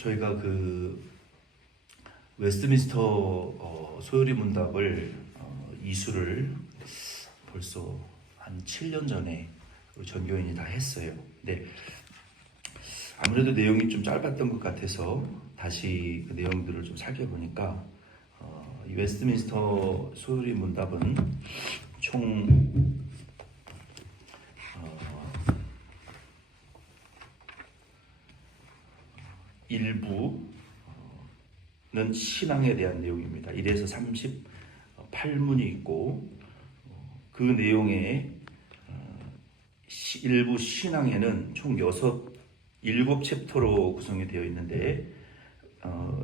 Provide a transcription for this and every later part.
저희가 그 웨스트민스터 소요리 문답을 이수를 벌써 한 7년 전에 우리 전교인이 다 했어요. 근데 아무래도 내용이 좀 짧았던 것 같아서 다시 그 내용들을 좀 살펴보니까 이 웨스트민스터 소요리 문답은 총 일부는 신앙에 대한 내용입니다. 1에서 38문이 있고 그 내용의 일부 신앙에는 총 7챕터로 구성이 되어 있는데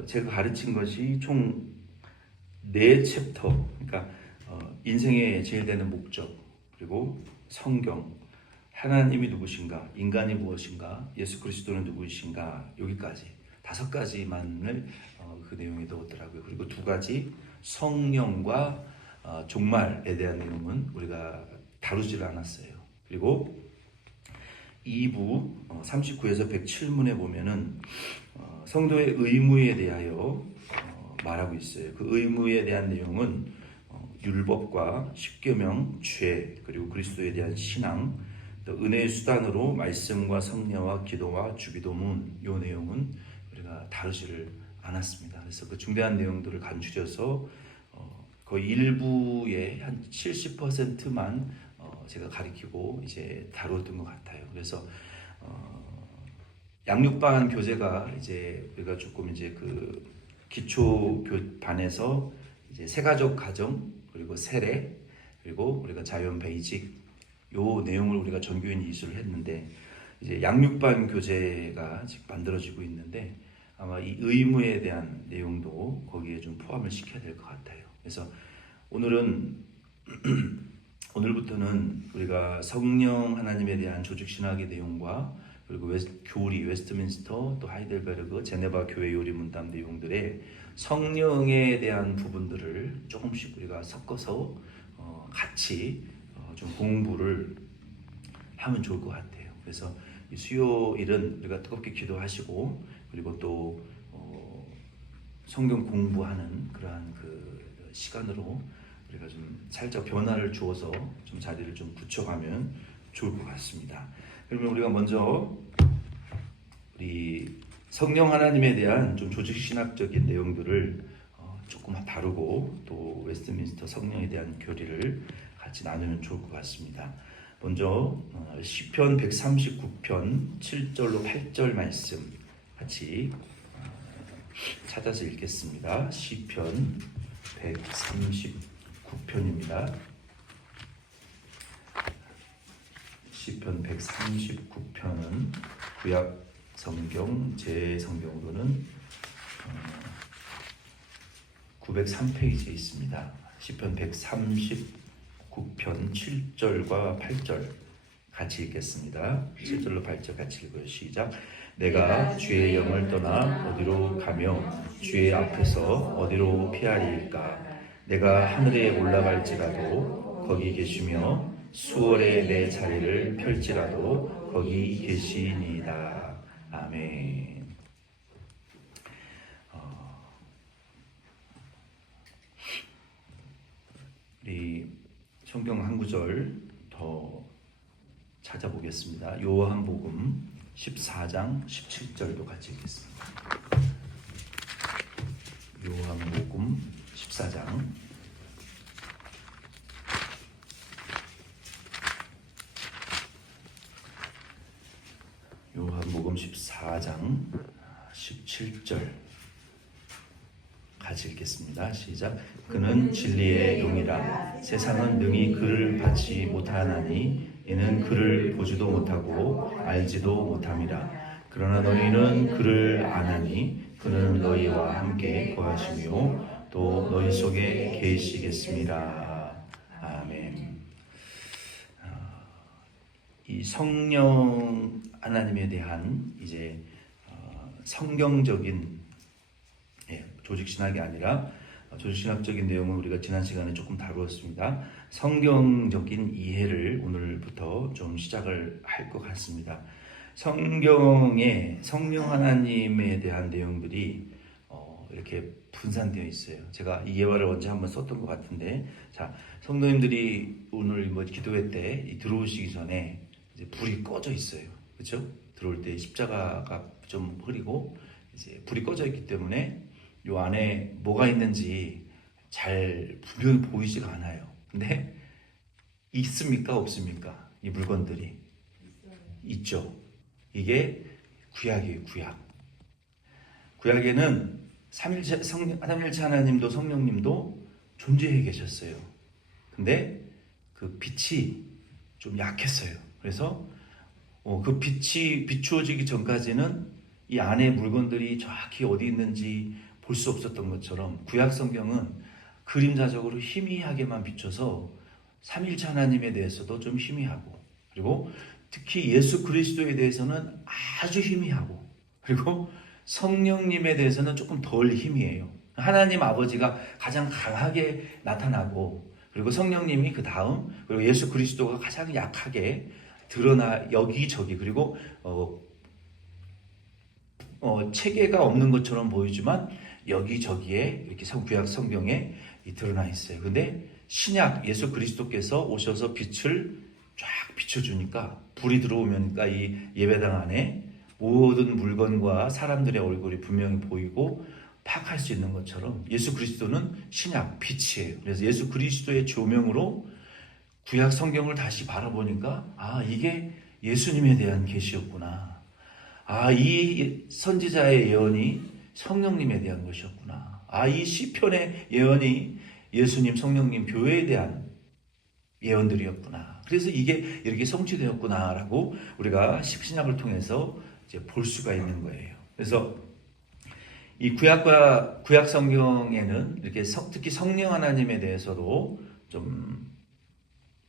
제가 가르친 것이 총 4챕터, 그러니까 인생의 제일 되는 목적, 그리고 성경, 하나님이 누구신가, 인간이 무엇인가, 예수 그리스도는 누구이신가, 여기까지 5가지만을 그 내용에 넣었더라고요. 그리고 2가지 성령과 종말에 대한 내용은 우리가 다루지를 않았어요. 그리고 2부 39에서 107문에 보면은 성도의 의무에 대하여 말하고 있어요. 그 의무에 대한 내용은 율법과 십계명, 죄, 그리고 그리스도에 대한 신앙, 또 은혜의 수단으로 말씀과 성례와 기도와 주기도문, 이 내용은 우리가 다루지를 않았습니다. 그래서 그 중대한 내용들을 간추려서 거의 일부의 한 70%만 제가 가리키고 이제 다루었던 것 같아요. 그래서 양육반 교재가 이제 우리가 조금 이제 그 기초 반에서 이제 세가족 가정, 그리고 세례, 그리고 우리가 자연 베이직, 요 내용을 우리가 전교인 이수를 했는데 이제 양육반 교재가 지금 만들어지고 있는데 아마 이 의무에 대한 내용도 거기에 좀 포함을 시켜야 될 것 같아요. 그래서 오늘부터는 우리가 성령 하나님에 대한 조직 신학의 내용과 그리고 교리, 웨스트민스터, 또 하이델베르그, 제네바 교회 요리 문답 내용들의 성령에 대한 부분들을 조금씩 우리가 섞어서 같이 좀 공부를 하면 좋을 것 같아요. 그래서 이 수요일은 우리가 뜨겁게 기도하시고 그리고 또 성경 공부하는 그러한 그 시간으로 우리가 좀 살짝 변화를 주어서 좀 자리를 좀 굳혀가면 좋을 것 같습니다. 그러면 우리가 먼저 우리 성령 하나님에 대한 좀 조직 신학적인 내용들을 조금 다루고 또 웨스트민스터 성령에 대한 교리를 같이 나누면 좋을 것 같습니다. 먼저 시편 139편 7절로 8절 말씀 같이 찾아서 읽겠습니다. 시편 139편입니다. 시편 139편은 구약 성경 제 성경으로는 903페이지에 있습니다. 시편 139편 7절과 8절 같이 읽겠습니다. 7절로 8절 같이 읽어요. 시작. 내가 주의 영을 떠나 어디로 가며 주의 앞에서 어디로 피하리이까. 내가 하늘에 올라갈지라도 거기 계시며 수월에 내 자리를 펼지라도 거기 계시니이다. 아멘. 우리 성경 한 구절 더 찾아보겠습니다. 요한복음 14장 17절도 같이 읽겠습니다. 요한복음 14장 요한복음 14장 17절 같이 읽겠습니다. 시작. 그는 진리의 용이라 세상은 능히 그를 받지 못하나니 이는 그를 보지도 못하고 알지도 못함이라. 그러나 너희는 그를 아나니 그는 너희와 함께 거하시며 또 너희 속에 계시겠습니다. 아멘. 이 성령 하나님에 대한 이제 성경적인 조직 신학이 아니라 조직 신학적인 내용은 우리가 지난 시간에 조금 다루었습니다. 성경적인 이해를 오늘부터 좀 시작을 할 것 같습니다. 성경에 성령 하나님에 대한 내용들이 이렇게 분산되어 있어요. 제가 이 예화를 언제 한번 썼던 것 같은데, 자, 성도님들이 오늘 뭐 기도회 때 들어오시기 전에 이제 불이 꺼져 있어요. 그렇죠? 들어올 때 십자가가 좀 흐리고 이제 불이 꺼져 있기 때문에 요 안에 뭐가 있는지 잘 분명히 보이지가 않아요. 근데 있습니까? 없습니까? 이 물건들이 있죠. 이게 구약이에요. 구약에는 삼일체 하나님도 성령님도 존재해 계셨어요. 근데 그 빛이 좀 약했어요. 그래서 그 빛이 비추어지기 전까지는 이 안에 물건들이 정확히 어디 있는지 볼 수 없었던 것처럼 구약 성경은 그림자적으로 희미하게만 비춰서 삼일체 하나님에 대해서도 좀 희미하고, 그리고 특히 예수 그리스도에 대해서는 아주 희미하고, 그리고 성령님에 대해서는 조금 덜 희미해요. 하나님 아버지가 가장 강하게 나타나고, 그리고 성령님이 그 다음, 그리고 예수 그리스도가 가장 약하게 드러나 여기저기, 그리고 체계가 없는 것처럼 보이지만 여기저기에 이렇게 구약 성경에 드러나 있어요. 근데 신약 예수 그리스도께서 오셔서 빛을 쫙 비춰주니까, 불이 들어오니까 이 예배당 안에 모든 물건과 사람들의 얼굴이 분명히 보이고 파악할 수 있는 것처럼 예수 그리스도는 신약 빛이에요. 그래서 예수 그리스도의 조명으로 구약 성경을 다시 바라보니까 이게 예수님에 대한 계시였구나. 이 선지자의 예언이 성령님에 대한 것이었구나. 이 시편의 예언이 예수님, 성령님, 교회에 대한 예언들이었구나. 그래서 이게 이렇게 성취되었구나라고 우리가 신약을 통해서 이제 볼 수가 있는 거예요. 그래서 이 구약 성경에는 이렇게 특히 성령 하나님에 대해서도 좀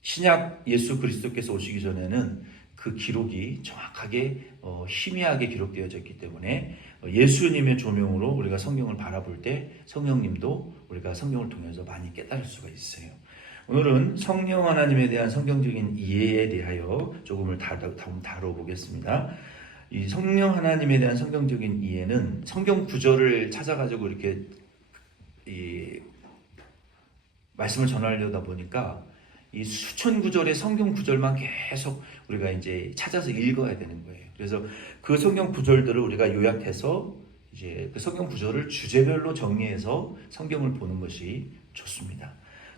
신약 예수 그리스도께서 오시기 전에는 그 기록이 정확하게 희미하게 기록되어져 있기 때문에 예수님의 조명으로 우리가 성경을 바라볼 때 성령님도 우리가 성경을 통해서 많이 깨달을 수가 있어요. 오늘은 성령 하나님에 대한 성경적인 이해에 대하여 조금을 다뤄보겠습니다. 이 성령 하나님에 대한 성경적인 이해는 성경 구절을 찾아가지고 이렇게 이 말씀을 전하려다 보니까 이 수천 구절의 성경 구절만 계속 우리가 이제 찾아서 읽어야 되는 거예요. 그래서 그 성경 구절들을 우리가 요약해서 이제 그 성경 구절을 주제별로 정리해서 성경을 보는 것이 좋습니다.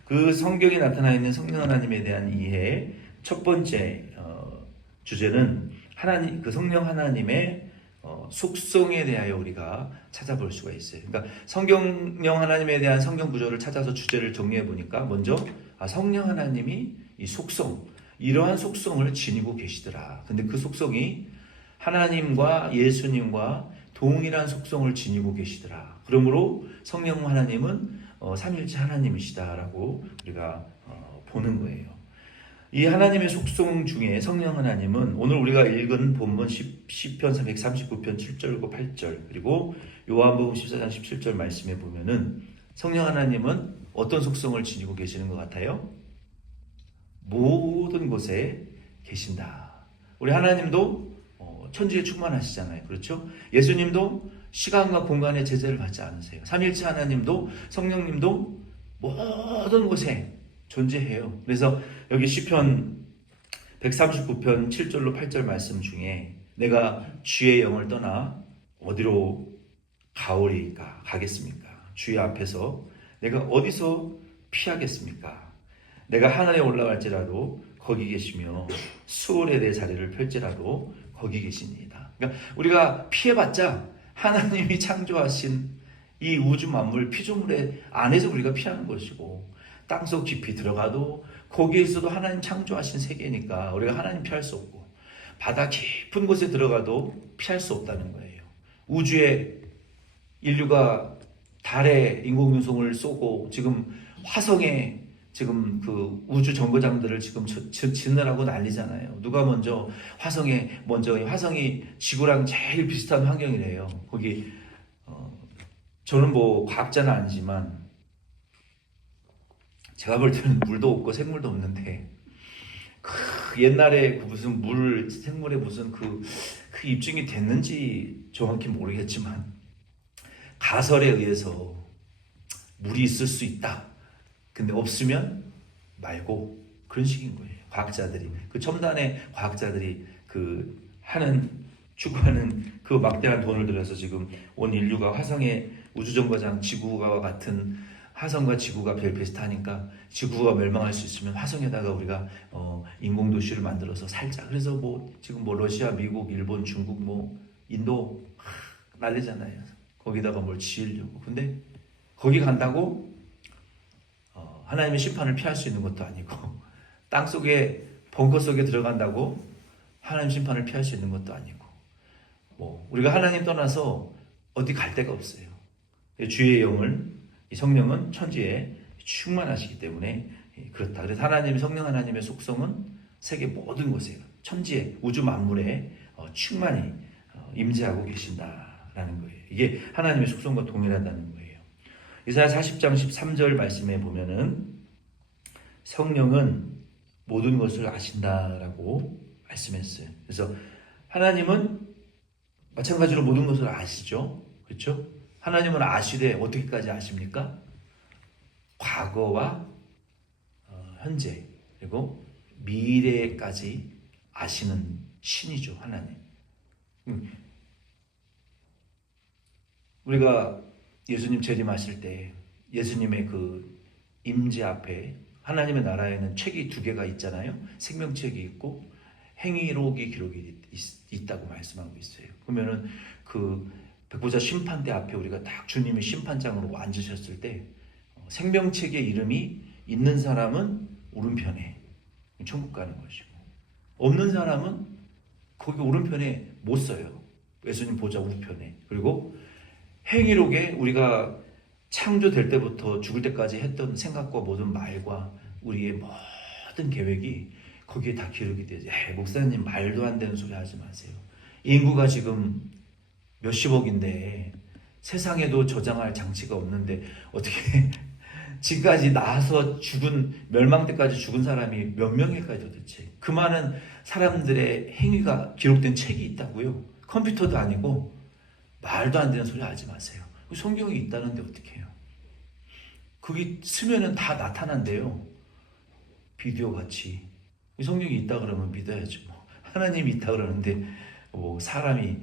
그 성경에 나타나 있는 성령 하나님에 대한 이해 첫 번째 주제는 그 성령 하나님의 속성에 대하여 우리가 찾아볼 수가 있어요. 그러니까 성령 하나님에 대한 성경 구절을 찾아서 주제를 정리해 보니까 먼저 성령 하나님이 이 속성, 이러한 속성을 지니고 계시더라. 근데 그 속성이 하나님과 예수님과 동일한 속성을 지니고 계시더라. 그러므로 성령 하나님은 삼일체 하나님이시다라고 우리가 보는 거예요. 이 하나님의 속성 중에 성령 하나님은 오늘 우리가 읽은 본문 시편 139편 7절과 8절, 그리고 요한복음 14장 17절 말씀에 보면은 성령 하나님은 어떤 속성을 지니고 계시는 것 같아요? 모든 곳에 계신다. 우리 하나님도 천지에 충만하시잖아요. 그렇죠? 예수님도 시간과 공간의 제재를 받지 않으세요. 삼일체 하나님도 성령님도 모든 곳에 존재해요. 그래서 여기 시편 139편 7절로 8절 말씀 중에 내가 주의 영을 떠나 어디로 가겠습니까? 주의 앞에서 내가 어디서 피하겠습니까? 내가 하늘에 올라갈지라도 거기 계시며 수월에 내 자리를 펼지라도 거기 계십니다. 그러니까 우리가 피해봤자 하나님이 창조하신 이 우주 만물 피조물의 안에서 우리가 피하는 것이고, 땅속 깊이 들어가도 거기에서도 하나님 창조하신 세계니까 우리가 하나님 피할 수 없고, 바다 깊은 곳에 들어가도 피할 수 없다는 거예요. 우주에 인류가 달에 인공위성을 쏘고 지금 화성에 지금 그 우주 정거장들을 지금 짓느라고 난리잖아요. 누가 화성이 지구랑 제일 비슷한 환경이래요. 거기 저는 뭐 과학자는 아니지만 제가 볼 때는 물도 없고 생물도 없는데 옛날에 무슨 생물에 무슨 그 입증이 됐는지 정확히 모르겠지만 가설에 의해서 물이 있을 수 있다. 근데 없으면 말고 그런 식인 거예요. 과학자들이 그 첨단의 과학자들이 그 추구하는 그 막대한 돈을 들여서 지금 온 인류가 화성의 우주정거장 지구와 같은 화성과 지구가 별 비슷하니까 지구가 멸망할 수 있으면 화성에다가 우리가 인공 도시를 만들어서 살자. 그래서 뭐 지금 뭐 러시아, 미국, 일본, 중국, 뭐 인도 난리잖아요. 거기다가 뭘 지으려고. 근데 거기 간다고 하나님의 심판을 피할 수 있는 것도 아니고 땅 속에 벙커 속에 들어간다고 하나님 심판을 피할 수 있는 것도 아니고 뭐 우리가 하나님 떠나서 어디 갈 데가 없어요. 주의 영을 이 성령은 천지에 충만하시기 때문에 그렇다. 그래서 성령 하나님의 속성은 세계 모든 곳에 천지에 우주 만물에 충만히 임재하고 계신다라는 거예요. 이게 하나님의 속성과 동일하다는 거예요. 이사야 40장 13절 말씀에 보면은 성령은 모든 것을 아신다라고 말씀했어요. 그래서 하나님은 마찬가지로 모든 것을 아시죠. 그렇죠? 하나님은 아시되 어떻게까지 아십니까? 과거와 현재 그리고 미래까지 아시는 신이죠. 하나님. 우리가 예수님 재림하실 때 예수님의 그 임재 앞에 하나님의 나라에는 책이 두 개가 있잖아요. 생명책이 있고 행위록이 기록이 있다고 말씀하고 있어요. 그러면은 그 백보자 심판대 앞에 우리가 딱 주님이 심판장으로 앉으셨을 때 생명책의 이름이 있는 사람은 오른편에 천국 가는 것이고 없는 사람은 거기 오른편에 못 서요. 예수님 보좌 우편에. 그리고 행위록에 우리가 창조될 때부터 죽을 때까지 했던 생각과 모든 말과 우리의 모든 계획이 거기에 다 기록이 되죠. 목사님 말도 안 되는 소리 하지 마세요. 인구가 지금 몇십억인데 세상에도 저장할 장치가 없는데 어떻게 지금까지 나서 멸망 때까지 죽은 사람이 몇 명일까요 도대체? 그 많은 사람들의 행위가 기록된 책이 있다고요. 컴퓨터도 아니고 말도 안 되는 소리 하지 마세요. 성경이 있다는데 어떻게 해요? 거기 쓰면은 다 나타난대요. 비디오 같이. 성경이 있다 그러면 믿어야죠. 뭐. 하나님이 있다 그러는데 뭐 사람이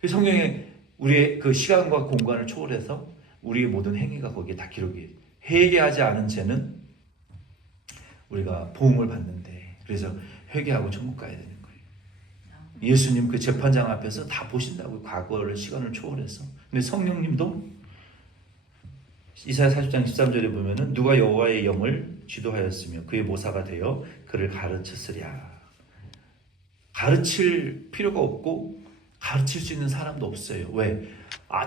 그 성경에 우리의 그 시간과 공간을 초월해서 우리의 모든 행위가 거기에 다 기록이 회개하지 않은 죄는 우리가 보응을 받는데 그래서 회개하고 천국 가야 되는 거예요. 예수님 그 재판장 앞에서 다 보신다고 과거를 시간을 초월해서. 근데 성령님도 이사야 40장 13절에 보면은 누가 여호와의 영을 지도하였으며 그의 모사가 되어 그를 가르쳤으랴. 가르칠 필요가 없고 가르칠 수 있는 사람도 없어요. 왜?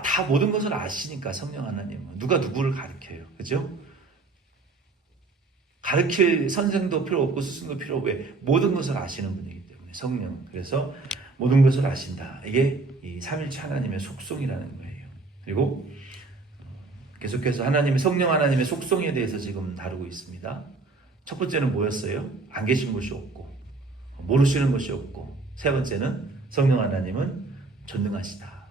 다 모든 것을 아시니까 성령 하나님은. 누가 누구를 가르쳐요. 그죠? 가르칠 선생도 필요 없고 스승도 필요 없고 왜? 모든 것을 아시는 분이기 때문에 성령. 그래서 모든 것을 아신다. 이게 이 삼일체 하나님의 속성이라는 거예요. 그리고 계속해서 성령 하나님의 속성에 대해서 지금 다루고 있습니다. 첫 번째는 뭐였어요? 안 계신 것이 없고 모르시는 것이 없고 세 번째는 성령 하나님은 전능하시다.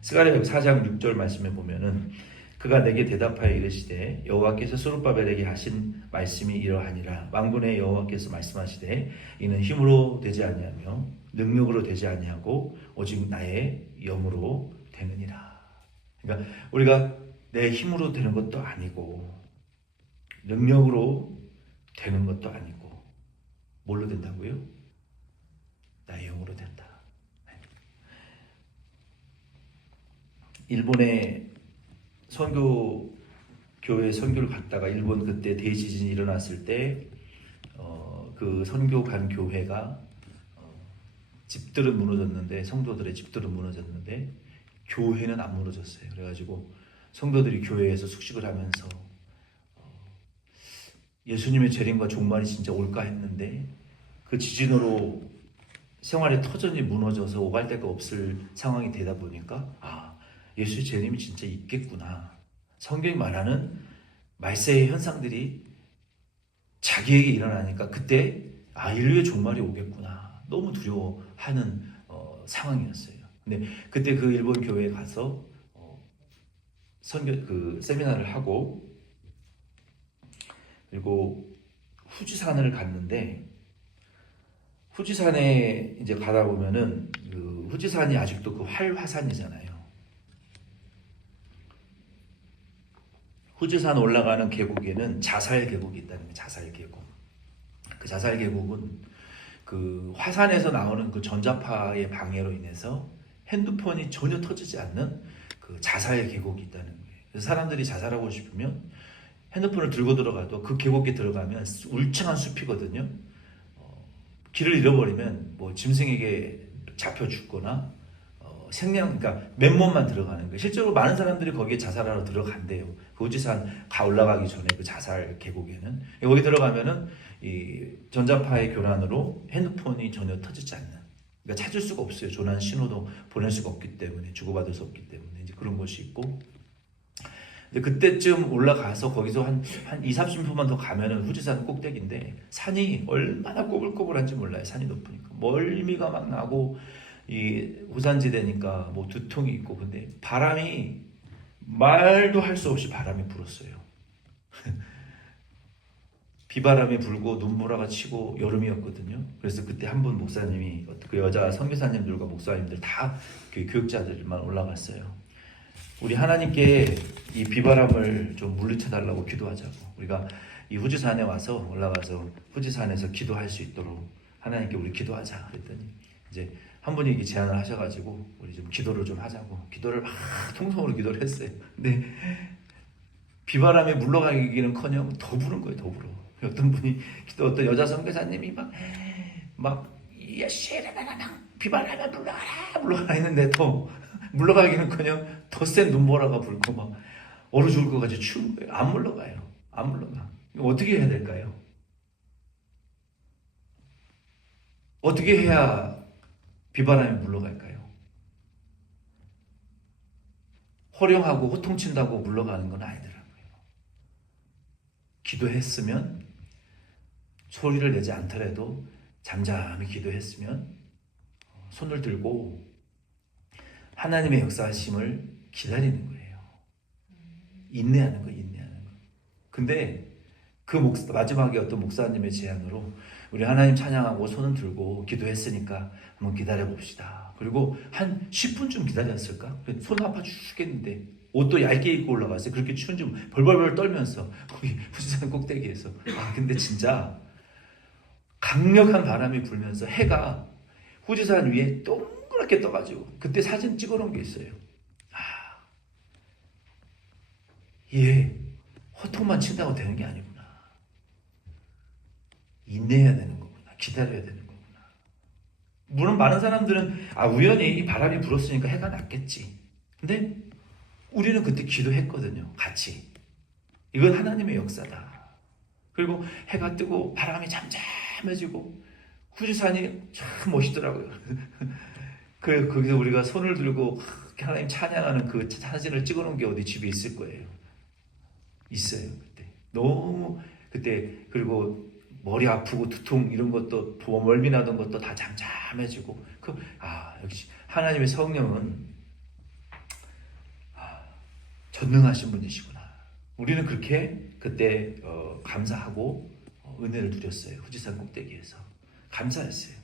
스가랴 4장 6절 말씀에 보면은 그가 내게 대답하여 이르시되 여호와께서 스룹바벨에게 하신 말씀이 이러하니라. 만군의 여호와께서 말씀하시되 이는 힘으로 되지 아니하며 능력으로 되지 아니하고 오직 나의 영으로 되느니라. 그러니까 우리가 내 힘으로 되는 것도 아니고 능력으로 되는 것도 아니고 뭘로 된다고요? 나의 영으로 된다. 일본의 교회 선교를 갔다가 일본 그때 대지진이 일어났을 때 그 선교 간 교회가 집들은 무너졌는데 성도들의 집들은 무너졌는데 교회는 안 무너졌어요. 그래가지고 성도들이 교회에서 숙식을 하면서 예수님의 재림과 종말이 진짜 올까 했는데 그 지진으로 생활의 터전이 무너져서 오갈 데가 없을 상황이 되다 보니까 예수의 재림이 진짜 있겠구나. 성경이 말하는 말세의 현상들이 자기에게 일어나니까 그때 인류의 종말이 오겠구나. 너무 두려워하는 상황이었어요. 근데 그때 그 일본 교회에 가서 선교 그 세미나를 하고, 그리고 후지산을 갔는데, 후지산에 이제 가다 보면은 그 후지산이 아직도 그 활화산이잖아요. 후지산 올라가는 계곡에는 자살 계곡이 있다는 거예요. 자살 계곡. 그 자살 계곡은 그 화산에서 나오는 그 전자파의 방해로 인해서 핸드폰이 전혀 터지지 않는 그 자살 계곡이 있다는 거예요. 그래서 사람들이 자살하고 싶으면 핸드폰을 들고 들어가도 그 계곡에 들어가면 울창한 숲이거든요. 길을 잃어버리면 뭐 짐승에게 잡혀 죽거나 그러니까 맨몸만 들어가는 거예요. 실제로 많은 사람들이 거기에 자살하러 들어간대요. 그 후지산 올라가기 전에 그 자살 계곡에는 거기 들어가면은 이 전자파의 교란으로 핸드폰이 전혀 터지지 않는, 그러니까 찾을 수가 없어요. 전환 신호도 보낼 수가 없기 때문에, 주고받을 수 없기 때문에 이제 그런 곳이 있고. 근데 그때쯤 올라가서 거기서 한 2, 30분만 더 가면은 후지산 꼭대기인데, 산이 얼마나 꼬불꼬불한지 몰라요. 산이 높으니까 멀미가 막 나고, 이 우산지대니까 뭐 두통이 있고. 근데 바람이 말도 할 수 없이 바람이 불었어요. 비바람이 불고 눈보라가 치고 여름이었거든요. 그래서 그때 한 분 목사님이, 그 여자 선교사님들과 목사님들 다 교육자들만 올라갔어요. 우리 하나님께 이 비바람을 좀 물리쳐 달라고 기도하자고. 우리가 이 후지산에 와서 올라가서 후지산에서 기도할 수 있도록 하나님께 우리 기도하자 그랬더니, 이제 한 분이 이렇게 제안을 하셔가지고 우리 좀 기도를 좀 하자고 기도를 막 통성으로 기도를 했어요. 근데 비바람에 물러가기는커녕 더 부는 거예요. 더 불어. 어떤 분이, 어떤 여자 선교사님이 막 비바람에 물러가라 했는데 더 물러가기는커녕 더 센 눈보라가 불고 막 얼어 죽을 것 같이 추운 거예요. 안 물러가요. 안 물러가. 어떻게 해야 될까요? 어떻게 해야 비바람이 물러갈까요? 호령하고 호통친다고 물러가는 건 아니더라고요. 기도했으면, 소리를 내지 않더라도 잠잠히 기도했으면 손을 들고 하나님의 역사하심을 기다리는 거예요. 인내하는 거예요. 인내하는 거. 근데 그 마지막에 어떤 목사님의 제안으로 우리 하나님 찬양하고 손을 들고 기도했으니까 한번 기다려 봅시다. 그리고 한 10분쯤 기다렸을까? 손 아파 죽겠는데 옷도 얇게 입고 올라갔어요. 그렇게 추운지 벌벌벌 떨면서 거기 후지산 꼭대기에서. 근데 진짜 강력한 바람이 불면서 해가 후지산 위에 동그랗게 떠가지고, 그때 사진 찍어놓은 게 있어요. 호통만 친다고 되는 게 아니구나. 인내해야 되는 거구나. 기다려야 되는 거구나. 물론 많은 사람들은 우연히 바람이 불었으니까 해가 났겠지. 근데 우리는 그때 기도했거든요. 같이. 이건 하나님의 역사다. 그리고 해가 뜨고 바람이 잠잠해지고 후지산이 참 멋있더라고요. 거기서 우리가 손을 들고 하나님 찬양하는 그 사진을 찍어놓은 게 어디 집에 있을 거예요. 있어요. 그때 너무, 그때 그리고 머리 아프고 두통 이런 것도, 멀미 나던 것도 다 잠잠해지고. 역시 하나님의 성령은 전능하신 분이시구나. 우리는 그렇게 그때 감사하고 은혜를 누렸어요. 후지산 꼭대기에서 감사했어요.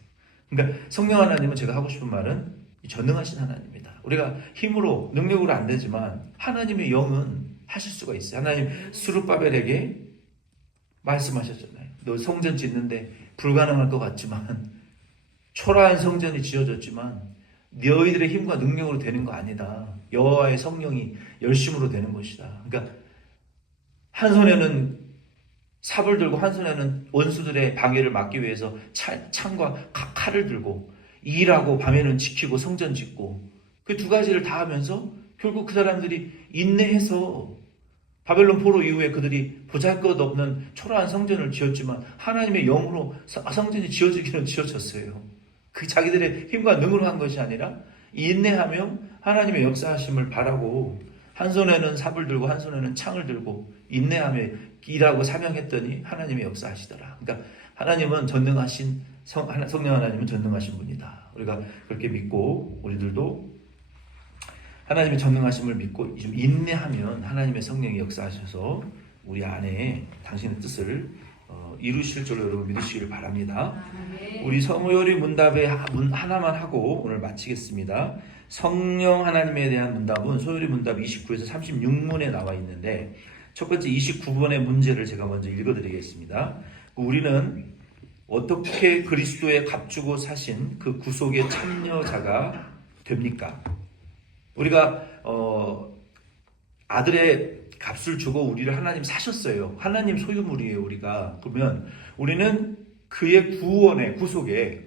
그러니까 성령 하나님은, 제가 하고 싶은 말은 전능하신 하나님이다. 우리가 힘으로 능력으로 안 되지만 하나님의 영은 하실 수가 있어요. 하나님 스룹바벨에게 말씀하셨잖아요. 너 성전 짓는데 불가능할 것 같지만, 초라한 성전이 지어졌지만 너희들의 힘과 능력으로 되는 거 아니다. 여호와의 성령이 열심으로 되는 것이다. 그러니까 한 손에는 삽을 들고 한 손에는 원수들의 방해를 막기 위해서 창과 칼을 들고 일하고 밤에는 지키고 성전 짓고, 그 두 가지를 다 하면서 결국 그 사람들이 인내해서 바벨론 포로 이후에 그들이 보잘것없는 초라한 성전을 지었지만 하나님의 영으로 성전이 지어지기는 지어졌어요. 그 자기들의 힘과 능으로 한 것이 아니라 인내하며 하나님의 역사하심을 바라고, 한 손에는 삽을 들고 한 손에는 창을 들고 인내하며 일하고 사명했더니 하나님의 역사하시더라. 그러니까 하나님은 전능하신 성령 하나님은 전능하신 분이다. 우리가 그렇게 믿고 우리들도 하나님의 전능하심을 믿고 좀 인내하면 하나님의 성령이 역사하셔서 우리 안에 당신의 뜻을 이루실 줄로 여러분 믿으시기를 바랍니다. 우리 성요리 문답에 하나만 하고 오늘 마치겠습니다. 성령 하나님에 대한 문답은 소요리 문답 29에서 36문에 나와 있는데 첫 번째 29번의 문제를 제가 먼저 읽어드리겠습니다. 우리는 어떻게 그리스도에 값주고 사신 그 구속의 참여자가 됩니까? 우리가 아들의 값을 주고 우리를 하나님 사셨어요. 하나님 소유물이에요. 우리가. 그러면 우리는 그의 구원의 구속에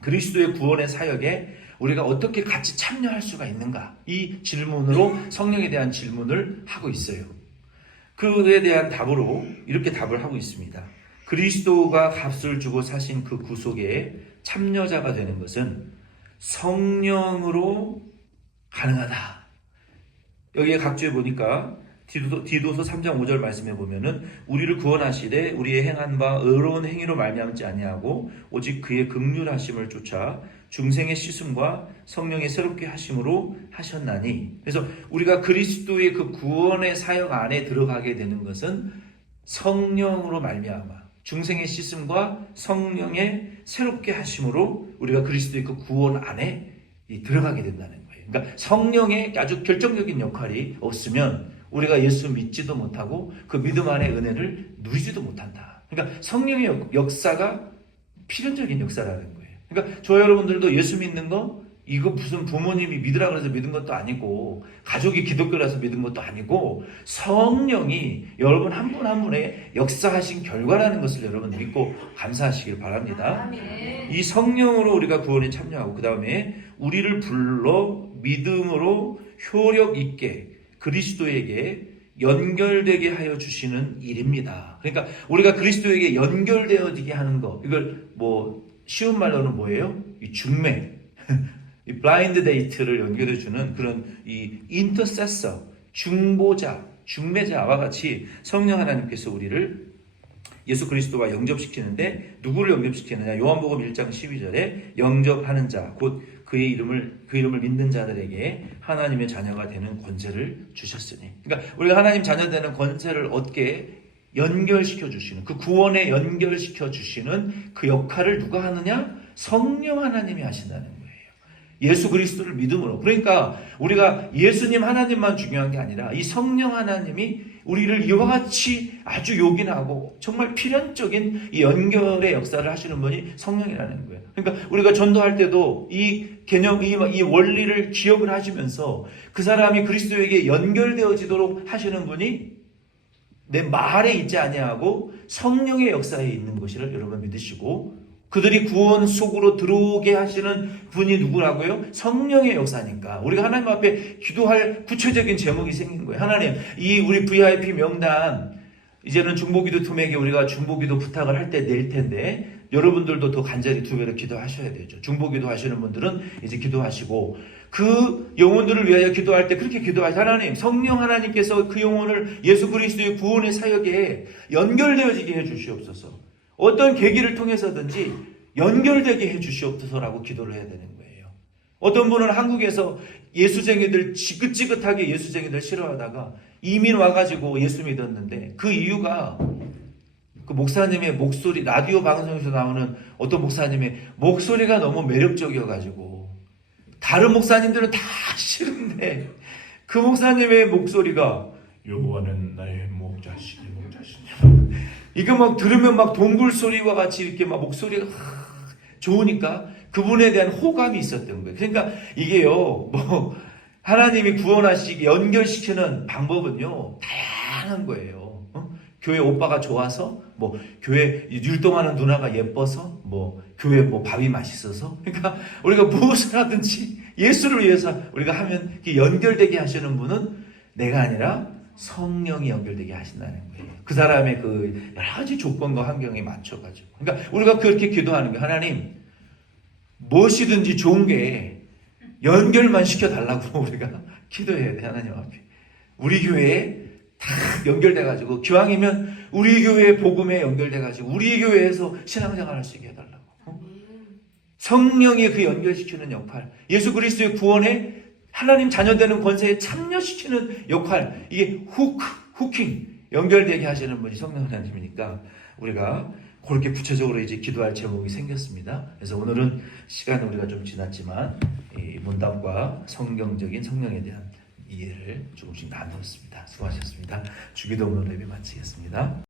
그리스도의 구원의 사역에 우리가 어떻게 같이 참여할 수가 있는가? 이 질문으로 성령에 대한 질문을 하고 있어요. 그에 대한 답으로 이렇게 답을 하고 있습니다. 그리스도가 값을 주고 사신 그 구속에 참여자가 되는 것은 성령으로 가능하다. 여기에 각주에 보니까 디도서 3장 5절 말씀에 보면은 우리를 구원하시되 우리의 행한 바 의로운 행위로 말미암지 아니하고 오직 그의 긍휼하심을 쫓아 중생의 씻음과 성령의 새롭게 하심으로 하셨나니. 그래서 우리가 그리스도의 그 구원의 사역 안에 들어가게 되는 것은 성령으로 말미암아 중생의 씻음과 성령의 새롭게 하심으로 우리가 그리스도의 그 구원 안에 들어가게 된다는 거예요. 그러니까 성령의 아주 결정적인 역할이 없으면 우리가 예수 믿지도 못하고 그 믿음 안의 은혜를 누리지도 못한다. 그러니까 성령의 역사가 필연적인 역사라는 거예요. 그러니까 저 여러분들도 예수 믿는 거 이거 무슨 부모님이 믿으라 그래서 믿은 것도 아니고 가족이 기독교라서 믿은 것도 아니고 성령이 여러분 한 분 한 분의 역사하신 결과라는 것을 여러분 믿고 감사하시길 바랍니다. 이 성령으로 우리가 구원에 참여하고 그 다음에 우리를 불러 믿음으로 효력 있게 그리스도에게 연결되게 하여 주시는 일입니다. 그러니까 우리가 그리스도에게 연결되어지게 하는 거 이걸 뭐 쉬운 말로는 뭐예요? 이 중매 이 블라인드 데이트를 연결해 주는 그런 이 인터세서 중보자 중매자와 같이 성령 하나님께서 우리를 예수 그리스도와 영접시키는데 누구를 영접시키느냐? 요한복음 1장 12절에 영접하는 자 곧 그의 이름을 믿는 자들에게 하나님의 자녀가 되는 권세를 주셨으니. 그러니까 우리가 하나님 자녀 되는 권세를 얻게 연결시켜 주시는 그 구원에 연결시켜 주시는 그 역할을 누가 하느냐? 성령 하나님이 하신다는 거예요. 예수 그리스도를 믿음으로. 그러니까 우리가 예수님 하나님만 중요한 게 아니라 이 성령 하나님이 우리를 이와 같이 아주 요긴하고 정말 필연적인 이 연결의 역사를 하시는 분이 성령이라는 거예요. 그러니까 우리가 전도할 때도 이 개념, 이 원리를 기억을 하시면서 그 사람이 그리스도에게 연결되어지도록 하시는 분이 내 말에 있지 아니하고 성령의 역사에 있는 것이를 여러분 믿으시고 그들이 구원 속으로 들어오게 하시는 분이 누구라고요? 성령의 역사니까 우리가 하나님 앞에 기도할 구체적인 제목이 생긴 거예요. 하나님, 이 우리 VIP 명단 이제는 중보기도 팀에게 우리가 중보기도 부탁을 할 때 낼 텐데 여러분들도 더 간절히 두 배로 기도하셔야 되죠. 중보기도 하시는 분들은 이제 기도하시고 그 영혼들을 위하여 기도할 때 그렇게 기도하시 하나님, 성령 하나님께서 그 영혼을 예수 그리스도의 구원의 사역에 연결되어지게 해 주시옵소서. 어떤 계기를 통해서든지 연결되게 해 주시옵소서라고 기도를 해야 되는 거예요. 어떤 분은 한국에서 예수쟁이들 지긋지긋하게 예수쟁이들 싫어하다가 이민 와가지고 예수 믿었는데 그 이유가 그 목사님의 목소리 라디오 방송에서 나오는 어떤 목사님의 목소리가 너무 매력적이어가지고 다른 목사님들은 다 싫은데 그 목사님의 목소리가 여호와는 나의 목자시니 이거 막 들으면 막 동굴 소리와 같이 이렇게 막 목소리가 좋으니까 그분에 대한 호감이 있었던 거예요. 그러니까 이게요, 뭐 하나님이 구원하시기 연결시키는 방법은요 다양한 거예요. 교회 오빠가 좋아서, 뭐 교회 율동하는 누나가 예뻐서, 뭐 교회 뭐 밥이 맛있어서. 그러니까 우리가 무엇을 하든지 예수를 위해서 우리가 하면 연결되게 하시는 분은 내가 아니라 성령이 연결되게 하신다는 거예요. 그 사람의 그 여러 가지 조건과 환경에 맞춰가지고. 그러니까 우리가 그렇게 기도하는 게 하나님 무엇이든지 좋은 게 연결만 시켜달라고 우리가 기도해야 돼. 하나님 앞에. 우리 교회에 다 연결돼가지고 기왕이면 우리 교회 복음에 연결돼가지고 우리 교회에서 신앙생활할 수 있게 해달라고. 성령이 그 연결시키는 역할, 예수 그리스도의 구원에 하나님 자녀되는 권세에 참여시키는 역할, 이게 후킹 연결되게 하시는 분이 성령 하나님이니까 우리가 그렇게 구체적으로 이제 기도할 제목이 생겼습니다. 그래서 오늘은 시간 우리가 좀 지났지만 이 문답과 성경적인 성령에 대한 이해를 조금씩 나누었습니다. 수고하셨습니다. 주기도문으로 예배 마치겠습니다.